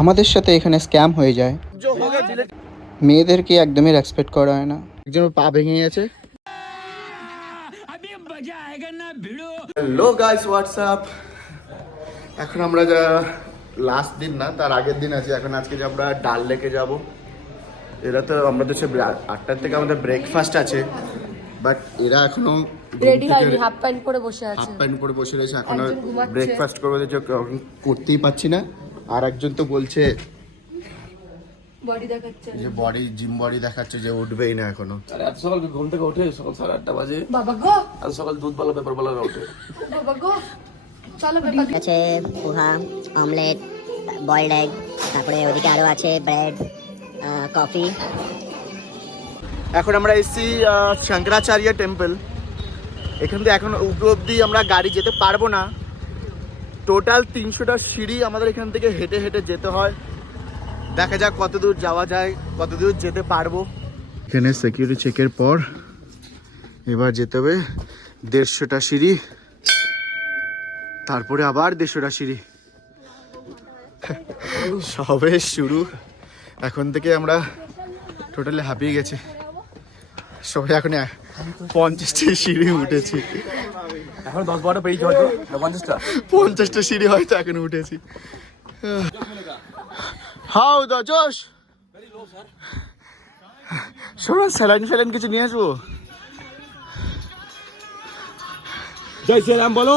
আমাদের সাথে এখানে স্ক্যাম হয়ে যায়, মেয়েদেরকে একদমই রেসপেক্ট করা হয় না। একজন পা ভেঙে গেছে। Hello guys, WhatsApp. এখন আমরা যা লাস্ট দিন না, তার আগের দিন আছে। এখন আজকে যে আমরা ডাল লেকে যাব। এরা তো আমাদের সে 8টার থেকে আমাদের ব্রেকফাস্ট আছে, বাট এরা এখনো রেডি হয়নি, হাফ প্যান্ট পরে বসে আছে। হাফ প্যান্ট পরে বসে রয়েছে, এখনো ব্রেকফাস্ট করবো, করতেই পারছি না। আর একজন তো বলছে বডি দেখাচ্ছে, যে বডি, জিম বডি দেখাচ্ছে, যে উঠবেই না এখনো। আরে এত সকাল ঘুম থেকে ওঠে? সকাল 8:30 বাজে। বাবা গো, আজ সকাল দুধবালা পেপারবালা ওঠে। বাবা গো, চলো পেপার আছে, পোহা, অমলেট, বয়েলড এগ, তারপরে ওদিকে আরো আছে ব্রেড, কফি। এখন আমরা এসেছি শঙ্করাচার্য টেম্পল। এখান থেকে এখন উপর অব্দি আমরা গাড়ি যেতে পারবো না। টোটাল 300টা সিঁড়ি আমাদের এখান থেকে হেঁটে হেঁটে যেতে হয়। দেখা যাক কত দূর যাওয়া যায়, কত দূর যেতে পারবো। এখানে সিকিউরিটি চেকের পর এবার যেতে হবে 150টা সিঁড়ি, তারপরে আবার 150টা সিঁড়ি। সবে শুরু, এখন থেকে আমরা টোটালি হাঁপিয়ে গেছি। সবাই এখন 50টা সিঁড়ি উঠেছি, এখন 10-12টা পেয়েছি হয়তো, 50টা 50টা সিঁড়ি হয়তো এখন উঠেছি। হাউ দা জোশ। শোনো, স্যালাইন ফ্যালাইন কিছু নিয়ে আসবো? জয় শ্রীরাম বলো।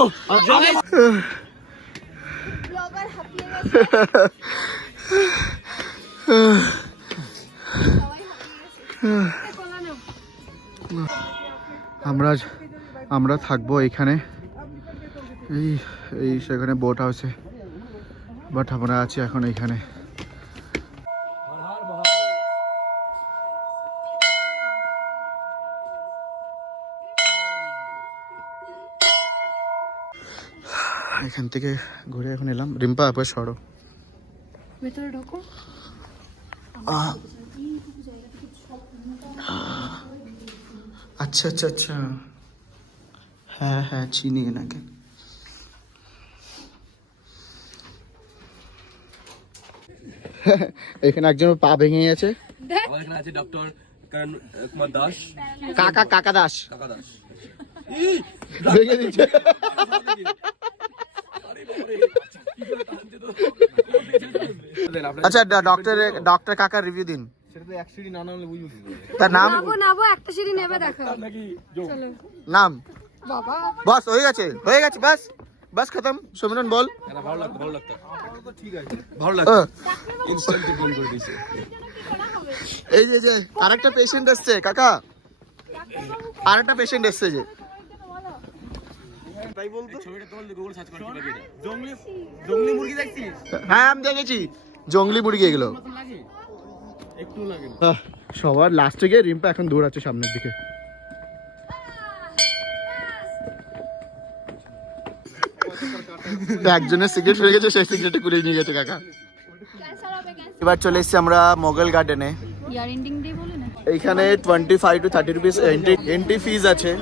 আমরা থাকবো এখানে, এই সেখানে বোট হাউসে, বাট আমরা আছি এখন এইখানে। এখান থেকে ঘুরে এখন এলাম। রিম্পা আপা সরো, ভেতরে ঢোকো। আচ্ছা আচ্ছা আচ্ছা, হ্যাঁ হ্যাঁ চিনি এনাকে। এখানে একজন পা ভেঙে গেছে। আমাদের এখানে আছে ডক্টর করণ কুমার দাস। কাকা দাস কাকা দাস ভেঙে দিচ্ছে। আচ্ছা, ডক্টর কাকার রিভিউ দিন। তার নাম? নাবো একটা সিঁড়ি নেবে, দেখো নাম? বাবা বাস হয়ে গেছে বাস বাস খতম। সুমিরন বল। ভালো লাগতো ঠিক আছে, ভালো ও, লাগতো। ইনস্ট্যান্ট ট্রিটমেন্ট করে দিয়েছে। এই যে আরেকটা পেশেন্ট এসছে কাকা, আরেকটা পেশেন্ট এসছে যে। তাই বলতো, ছবিটা তোল, গুগল সার্চ করে কি লাগে। জংলি মুরগি দেখছিস? হ্যাঁ আমি দেখেছি, জংলি মুরগি এগুলো একটু লাগে না। সবার লাস্টে গিয়ে রিম্পা এখন দৌড়াচ্ছে সামনের দিকে। একজনের সিগারেট হয়ে গেছে, সেই সিগারেটে কুড়ে নিয়ে গেছে কাকা। এবার চলে এসেছি আমরা মোগল গার্ডেনে। এইখানে 25 to 30 রুপিস এন্ট্রি ফিজ আছে।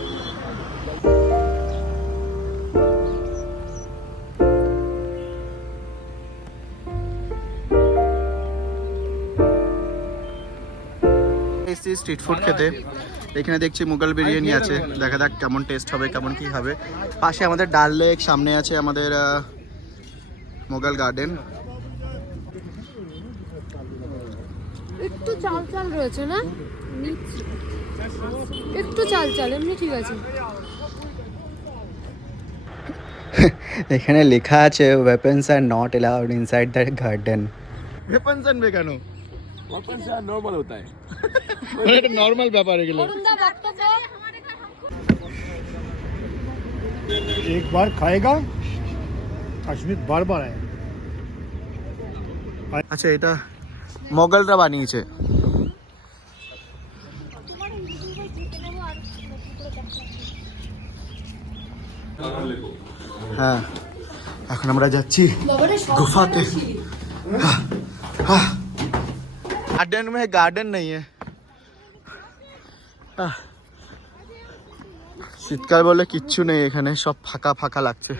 স্ট্রিট ফুড খেতে। এখানে দেখছি মুঘল বিরিয়ানি আছে, দেখা যাক কেমন টেস্ট হবে, কেমন কি হবে। পাশে আমাদের ডাল লেক, সামনে আছে আমাদের মোগল গার্ডেন। একটু চাল রয়েছে না, একটু চাল এমনি ঠিক আছে। এখানে লেখা আছে weapons are not allowed inside the garden. Weapons আনবে কেন? ওপেন সে নরমাল হতা है, এটা নরমাল ব্যাপার এগুলো। एक बार खाएगा अश्मित बार बार आएगा। আচ্ছা, এটা মোগলরা বানিয়েছে। হ্যাঁ, এখন আমরা যাচ্ছি गुफाते। गार्डन में गार्डन नहीं है। শীতকাল বলে কিচ্ছু নেই এখানে, সব ফাঁকা ফাঁকা লাগছে।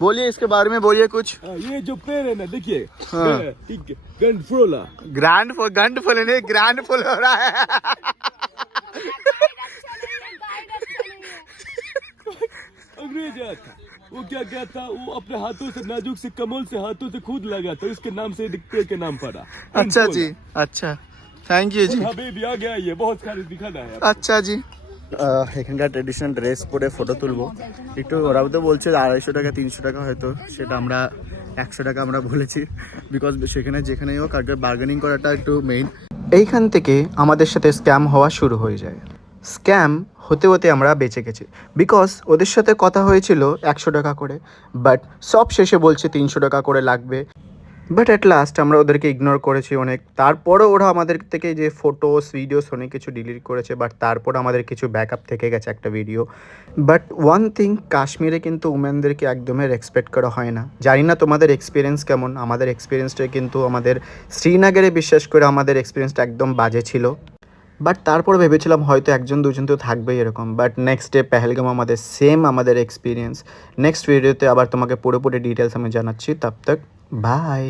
बोलिए इसके बारे में, बोलिए कुछ। ये जो पेड़ है ना देखिए, हाँ। ठीक है, गंडफोला। गंड फुल नहीं, ग्रैंड फुल हो रहा है। अंग्रेज आया था, वो क्या क्या था, वो अपने हाथों से नाजुक से कमल से हाथों से खुद लगा था, उसके नाम से पेड़ के नाम पड़ा। अच्छा जी, अच्छा, थैंक यू जी। हबीबी आ गया, ये बहुत सारे दिखाना है। আচ্ছা জি। এখানকার ট্রেডিশনাল ড্রেস পরে ফটো তুলবো একটু, ওরাও তো বলছে 250 টাকা 300 টাকা, হয়তো সেটা আমরা 100 টাকা আমরা বলেছি, বিকজ সেখানে যেখানেই হোক আগে বার্গেনিং করাটা একটু মেইন। এইখান থেকে আমাদের সাথে স্ক্যাম হওয়া শুরু হয়ে যায়। স্ক্যাম হতে হতে আমরা বেঁচে গেছি, বিকজ ওদের সাথে কথা হয়েছিল 100 টাকা করে, বাট সব শেষে বলছে 300 টাকা করে লাগবে। বাট অ্যাট লাস্ট আমরা ওদেরকে ইগনোর করেছি অনেক, তারপরও ওরা আমাদের থেকে যে ফটোস ভিডিওস অনেক কিছু ডিলিট করেছে, বাট তারপর আমাদের কিছু ব্যাকআপ থেকে গেছে একটা ভিডিও। বাট ওয়ান থিং, কাশ্মীরে কিন্তু উমেনদেরকে একদমই রেসপেক্ট করা হয় না। জানি না তোমাদের এক্সপিরিয়েন্স কেমন, আমাদের এক্সপিরিয়েন্সটা কিন্তু আমাদের শ্রীনগরে বিশেষ করে আমাদের এক্সপিরিয়েন্সটা একদম বাজে ছিল। বাট তারপর ভেবেছিলাম হয়তো একজন দুজন তো থাকবেই এরকম, বাট নেক্সট ডে পেহেলগাম আমাদের সেম আমাদের এক্সপিরিয়েন্স। নেক্সট ভিডিওতে আবার তোমাকে পুরোপুরি ডিটেলস আমি জানাচ্ছি, তব তক বাই।